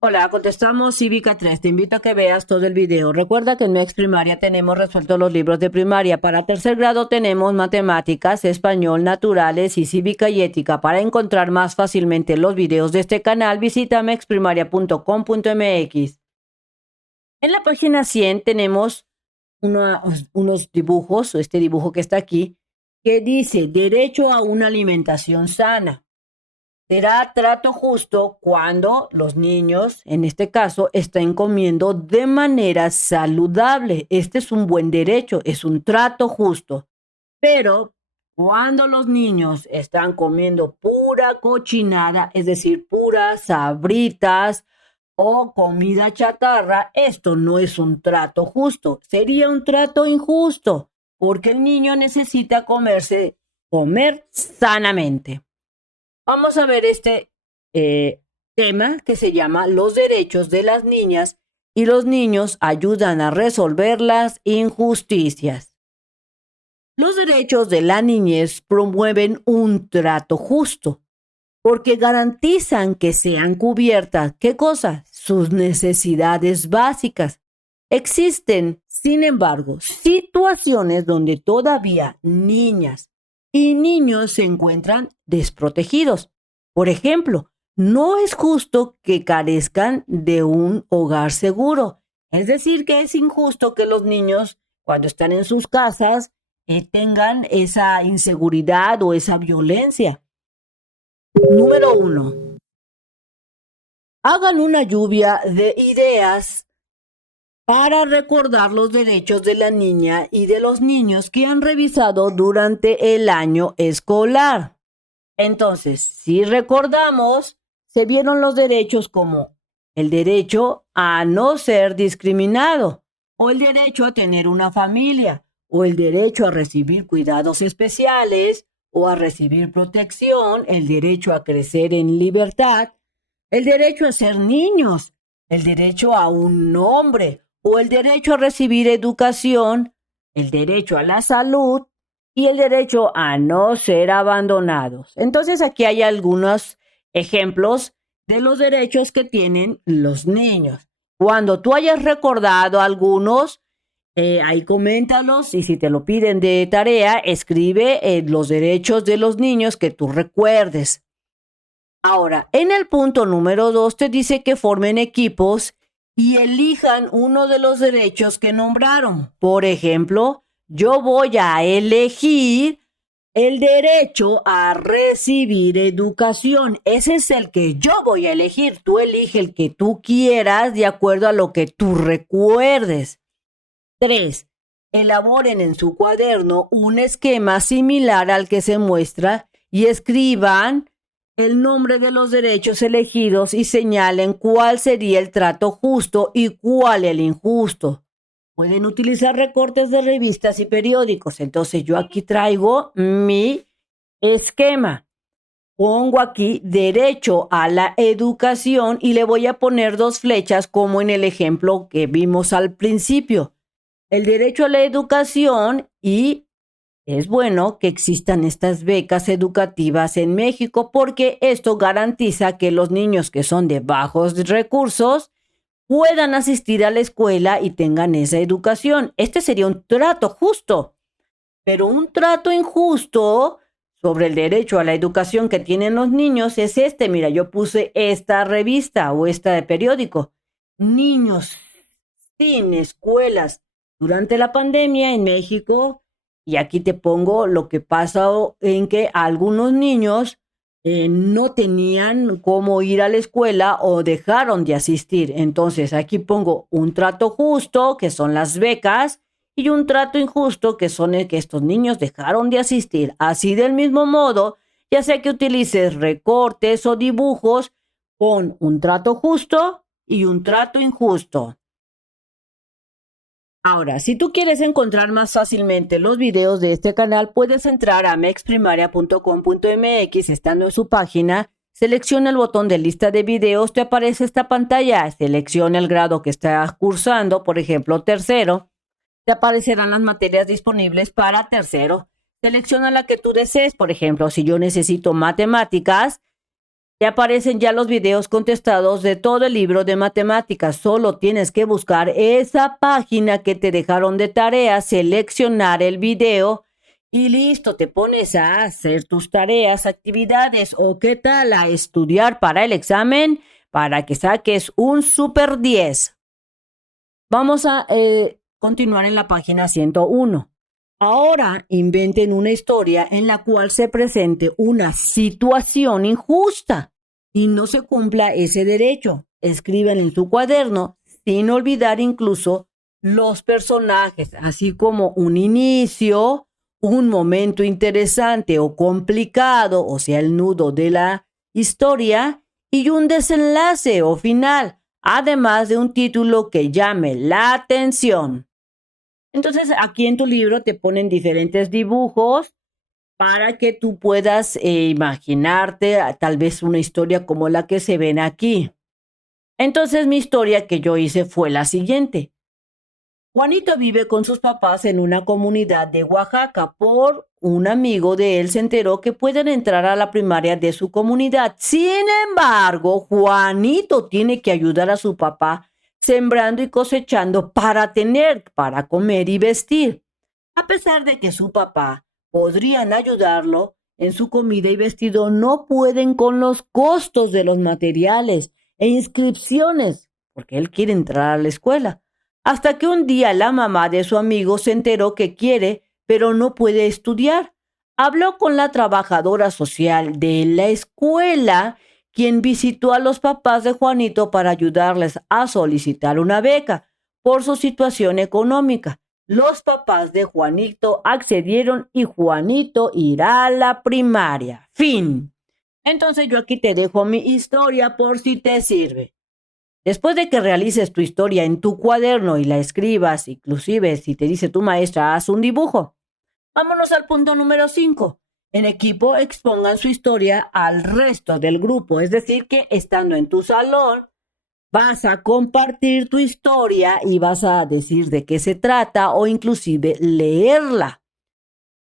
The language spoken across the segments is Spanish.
Hola, contestamos Cívica 3. Te invito a que veas todo el video. Recuerda que en MEX Primaria tenemos resueltos los libros de primaria. Para tercer grado tenemos matemáticas, español, naturales y cívica y ética. Para encontrar más fácilmente los videos de este canal, visita mexprimaria.com.mx. En la página 100 tenemos unos dibujos, o este dibujo que está aquí, que dice derecho a una alimentación sana. Será trato justo cuando los niños, en este caso, estén comiendo de manera saludable. Este es un buen derecho, es un trato justo. Pero cuando los niños están comiendo pura cochinada, es decir, puras sabritas o comida chatarra, esto no es un trato justo, sería un trato injusto, porque el niño necesita comer sanamente. Vamos a ver este tema que se llama los derechos de las niñas y los niños ayudan a resolver las injusticias. Los derechos de la niñez promueven un trato justo porque garantizan que sean cubiertas, ¿qué cosa? Sus necesidades básicas. Existen, sin embargo, situaciones donde todavía niñas y niños se encuentran desprotegidos. Por ejemplo, no es justo que carezcan de un hogar seguro. Es decir, que es injusto que los niños, cuando están en sus casas, tengan esa inseguridad o esa violencia. Número 1. Hagan una lluvia de ideas para recordar los derechos de la niña y de los niños que han revisado durante el año escolar. Entonces, si recordamos, se vieron los derechos como el derecho a no ser discriminado, o el derecho a tener una familia, o el derecho a recibir cuidados especiales, o a recibir protección, el derecho a crecer en libertad, el derecho a ser niños, el derecho a un nombre, o el derecho a recibir educación, el derecho a la salud y el derecho a no ser abandonados. Entonces aquí hay algunos ejemplos de los derechos que tienen los niños. Cuando tú hayas recordado algunos, ahí coméntalos y si te lo piden de tarea, escribe los derechos de los niños que tú recuerdes. Ahora, en el punto número 2 te dice que formen equipos y elijan uno de los derechos que nombraron. Por ejemplo, yo voy a elegir el derecho a recibir educación. Ese es el que yo voy a elegir. Tú elige el que tú quieras de acuerdo a lo que tú recuerdes. 3. Elaboren en su cuaderno un esquema similar al que se muestra y escriban el nombre de los derechos elegidos y señalen cuál sería el trato justo y cuál el injusto. Pueden utilizar recortes de revistas y periódicos. Entonces yo aquí traigo mi esquema. Pongo aquí derecho a la educación y le voy a poner 2 flechas como en el ejemplo que vimos al principio. El derecho a la educación y es bueno que existan estas becas educativas en México porque esto garantiza que los niños que son de bajos recursos puedan asistir a la escuela y tengan esa educación. Este sería un trato justo, pero un trato injusto sobre el derecho a la educación que tienen los niños es este. Mira, yo puse esta revista o este periódico. Niños sin escuelas durante la pandemia en México. Y aquí te pongo lo que pasa en que algunos niños no tenían cómo ir a la escuela o dejaron de asistir. Entonces aquí pongo un trato justo, que son las becas, y un trato injusto, que son el que estos niños dejaron de asistir. Así del mismo modo, ya sea que utilices recortes o dibujos con un trato justo y un trato injusto. Ahora, si tú quieres encontrar más fácilmente los videos de este canal, puedes entrar a mexprimaria.com.mx, estando en su página, selecciona el botón de lista de videos, te aparece esta pantalla, selecciona el grado que estás cursando, por ejemplo, tercero, te aparecerán las materias disponibles para tercero, selecciona la que tú desees, por ejemplo, si yo necesito matemáticas, Te aparecen ya los videos contestados de todo el libro de matemáticas. Solo tienes que buscar esa página que te dejaron de tarea, seleccionar el video y listo, te pones a hacer tus tareas, actividades o qué tal a estudiar para el examen para que saques un super 10. Vamos a continuar en la página 101. Ahora inventen una historia en la cual se presente una situación injusta y no se cumpla ese derecho. Escriban en su cuaderno sin olvidar incluso los personajes, así como un inicio, un momento interesante o complicado, o sea, el nudo de la historia, y un desenlace o final, además de un título que llame la atención. Entonces, aquí en tu libro te ponen diferentes dibujos para que tú puedas imaginarte tal vez una historia como la que se ven aquí. Entonces, mi historia que yo hice fue la siguiente. Juanito vive con sus papás en una comunidad de Oaxaca. Por un amigo de él se enteró que pueden entrar a la primaria de su comunidad. Sin embargo, Juanito tiene que ayudar a su papá sembrando y cosechando para tener, para comer y vestir. A pesar de que su papá podrían ayudarlo en su comida y vestido, no pueden con los costos de los materiales e inscripciones, porque él quiere entrar a la escuela. Hasta que un día la mamá de su amigo se enteró que quiere, pero no puede estudiar. Habló con la trabajadora social de la escuela, quien visitó a los papás de Juanito para ayudarles a solicitar una beca por su situación económica. Los papás de Juanito accedieron y Juanito irá a la primaria. Fin. Entonces yo aquí te dejo mi historia por si te sirve. Después de que realices tu historia en tu cuaderno y la escribas, inclusive si te dice tu maestra, haz un dibujo. Vámonos al punto número 5. En equipo expongan su historia al resto del grupo, es decir, que estando en tu salón, vas a compartir tu historia y vas a decir de qué se trata o inclusive leerla.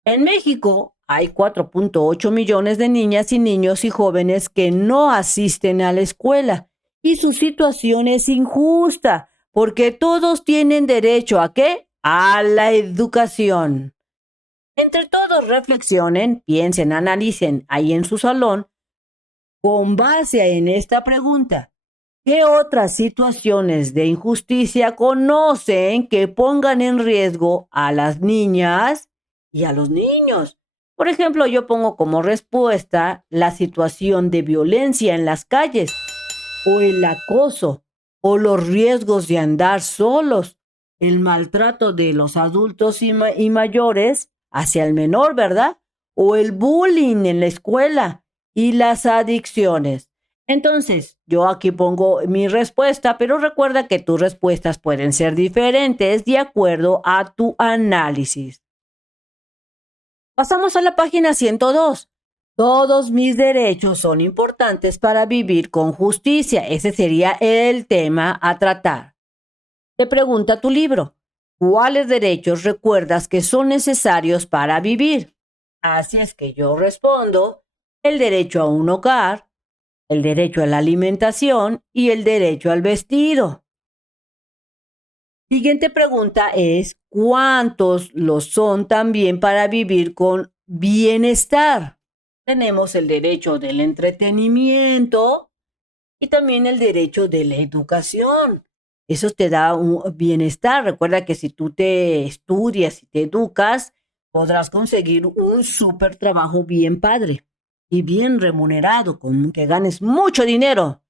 En México hay 4.8 millones de niñas y niños y jóvenes que no asisten a la escuela y su situación es injusta porque todos tienen derecho ¿a qué? A la educación. Entre todos reflexionen, piensen, analicen ahí en su salón con base en esta pregunta. ¿Qué otras situaciones de injusticia conocen que pongan en riesgo a las niñas y a los niños? Por ejemplo, yo pongo como respuesta la situación de violencia en las calles, o el acoso, o los riesgos de andar solos, el maltrato de los adultos y mayores hacia el menor, ¿verdad? O el bullying en la escuela y las adicciones. Entonces, yo aquí pongo mi respuesta, pero recuerda que tus respuestas pueden ser diferentes de acuerdo a tu análisis. Pasamos a la página 102. Todos mis derechos son importantes para vivir con justicia. Ese sería el tema a tratar. Te pregunta tu libro, ¿cuáles derechos recuerdas que son necesarios para vivir? Así es que yo respondo, el derecho a un hogar, el derecho a la alimentación y el derecho al vestido. Siguiente pregunta es, ¿cuántos lo son también para vivir con bienestar? Tenemos el derecho del entretenimiento y también el derecho de la educación. Eso te da un bienestar. Recuerda que si tú te estudias y te educas, podrás conseguir un súper trabajo bien padre y bien remunerado, con que ganes mucho dinero.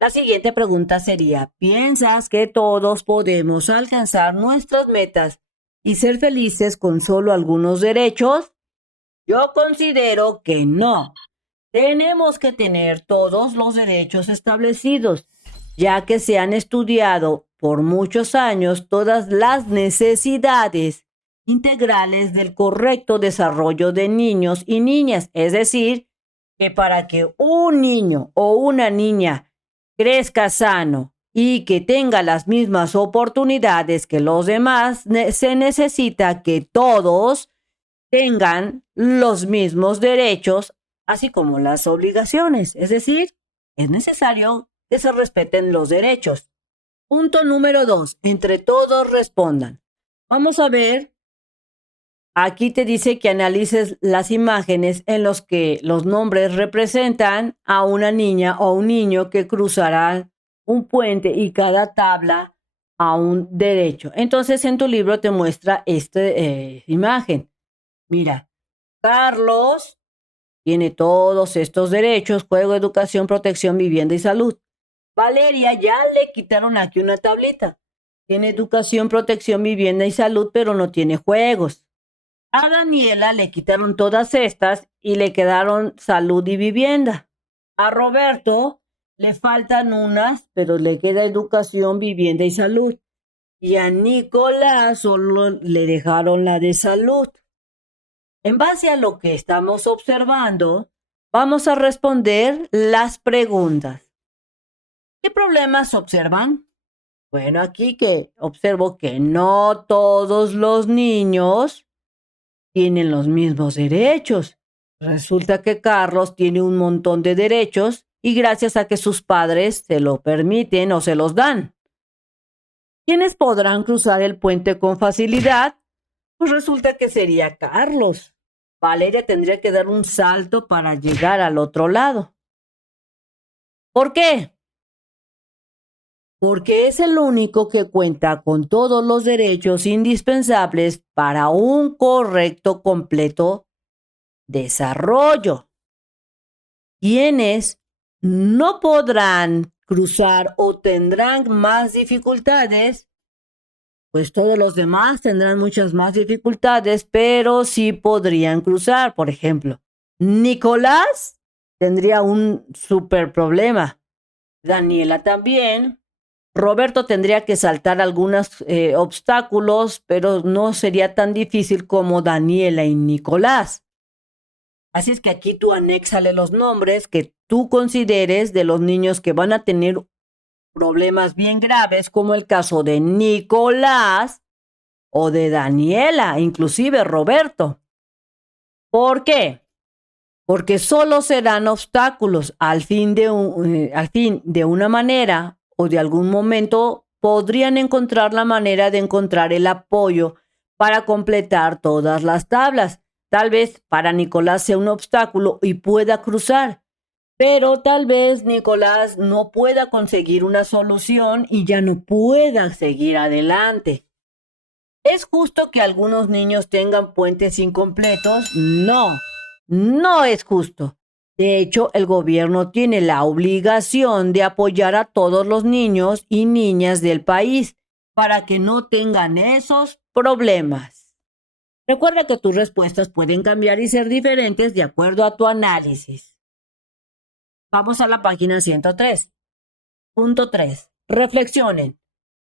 La siguiente pregunta sería, ¿piensas que todos podemos alcanzar nuestras metas y ser felices con solo algunos derechos? Yo considero que no. Tenemos que tener todos los derechos establecidos, ya que se han estudiado por muchos años todas las necesidades integrales del correcto desarrollo de niños y niñas. Es decir, que para que un niño o una niña crezca sano y que tenga las mismas oportunidades que los demás, se necesita que todos tengan los mismos derechos así como las obligaciones. Es decir, es necesario que se respeten los derechos. Punto número 2. Entre todos respondan. Vamos a ver. Aquí te dice que analices las imágenes en los que los nombres representan a una niña o un niño que cruzará un puente y cada tabla a un derecho. Entonces en tu libro te muestra esta imagen. Mira, Carlos tiene todos estos derechos: juego, educación, protección, vivienda y salud. Valeria ya le quitaron aquí una tablita. Tiene educación, protección, vivienda y salud, pero no tiene juegos. A Daniela le quitaron todas estas y le quedaron salud y vivienda. A Roberto le faltan unas, pero le queda educación, vivienda y salud. Y a Nicolás solo le dejaron la de salud. En base a lo que estamos observando, vamos a responder las preguntas. ¿Qué problemas observan? Bueno, aquí que observo que no todos los niños tienen los mismos derechos. Resulta que Carlos tiene un montón de derechos y gracias a que sus padres se lo permiten o se los dan. ¿Quiénes podrán cruzar el puente con facilidad? Pues resulta que sería Carlos. Valeria tendría que dar un salto para llegar al otro lado. ¿Por qué? Porque es el único que cuenta con todos los derechos indispensables para un correcto, completo desarrollo. Quienes no podrán cruzar o tendrán más dificultades, pues todos los demás tendrán muchas más dificultades, pero sí podrían cruzar. Por ejemplo, Nicolás tendría un súper problema. Daniela también. Roberto tendría que saltar algunos obstáculos, pero no sería tan difícil como Daniela y Nicolás. Así es que aquí tú anéxale los nombres que tú consideres de los niños que van a tener problemas bien graves, como el caso de Nicolás o de Daniela, inclusive Roberto. ¿Por qué? Porque solo serán obstáculos. Al fin de una manera o de algún momento podrían encontrar la manera de encontrar el apoyo para completar todas las tablas. Tal vez para Nicolás sea un obstáculo y pueda cruzar, pero tal vez Nicolás no pueda conseguir una solución y ya no pueda seguir adelante. ¿Es justo que algunos niños tengan puentes incompletos? No, no es justo. De hecho, el gobierno tiene la obligación de apoyar a todos los niños y niñas del país para que no tengan esos problemas. Recuerda que tus respuestas pueden cambiar y ser diferentes de acuerdo a tu análisis. Vamos a la página 103. Punto 3. Reflexionen.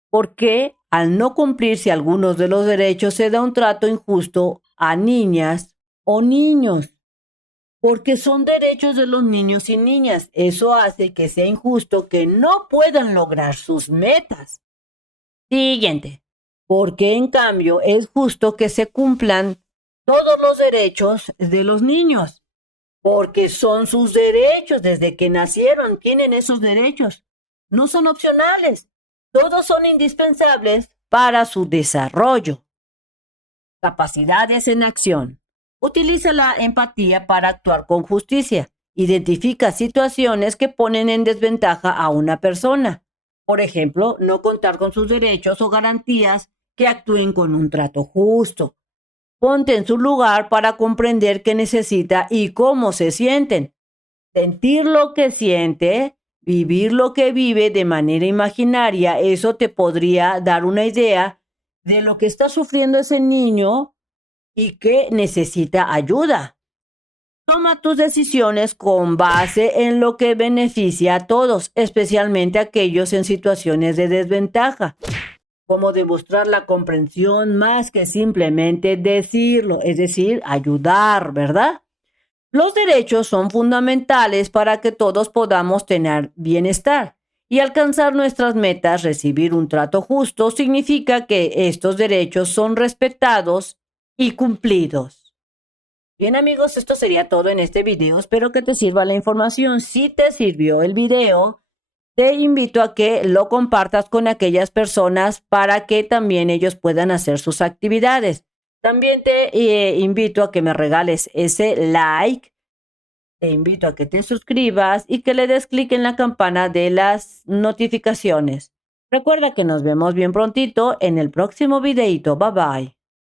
¿Por qué al no cumplirse algunos de los derechos se da un trato injusto a niñas o niños? Porque son derechos de los niños y niñas. Eso hace que sea injusto que no puedan lograr sus metas. Siguiente. Porque en cambio es justo que se cumplan todos los derechos de los niños. Porque son sus derechos desde que nacieron. Tienen esos derechos. No son opcionales. Todos son indispensables para su desarrollo. Capacidades en acción. Utiliza la empatía para actuar con justicia. Identifica situaciones que ponen en desventaja a una persona. Por ejemplo, no contar con sus derechos o garantías que actúen con un trato justo. Ponte en su lugar para comprender qué necesita y cómo se sienten. Sentir lo que siente, vivir lo que vive de manera imaginaria, eso te podría dar una idea de lo que está sufriendo ese niño y que necesita ayuda. Toma tus decisiones con base en lo que beneficia a todos, especialmente a aquellos en situaciones de desventaja, como demostrar la comprensión más que simplemente decirlo, es decir, ayudar, ¿verdad? Los derechos son fundamentales para que todos podamos tener bienestar y alcanzar nuestras metas. Recibir un trato justo significa que estos derechos son respetados y cumplidos. Bien amigos, esto sería todo en este video. Espero que te sirva la información. Si te sirvió el video, te invito a que lo compartas con aquellas personas para que también ellos puedan hacer sus actividades. También te invito a que me regales ese like. Te invito a que te suscribas y que le des clic en la campana de las notificaciones. Recuerda que nos vemos bien prontito en el próximo videito. Bye bye.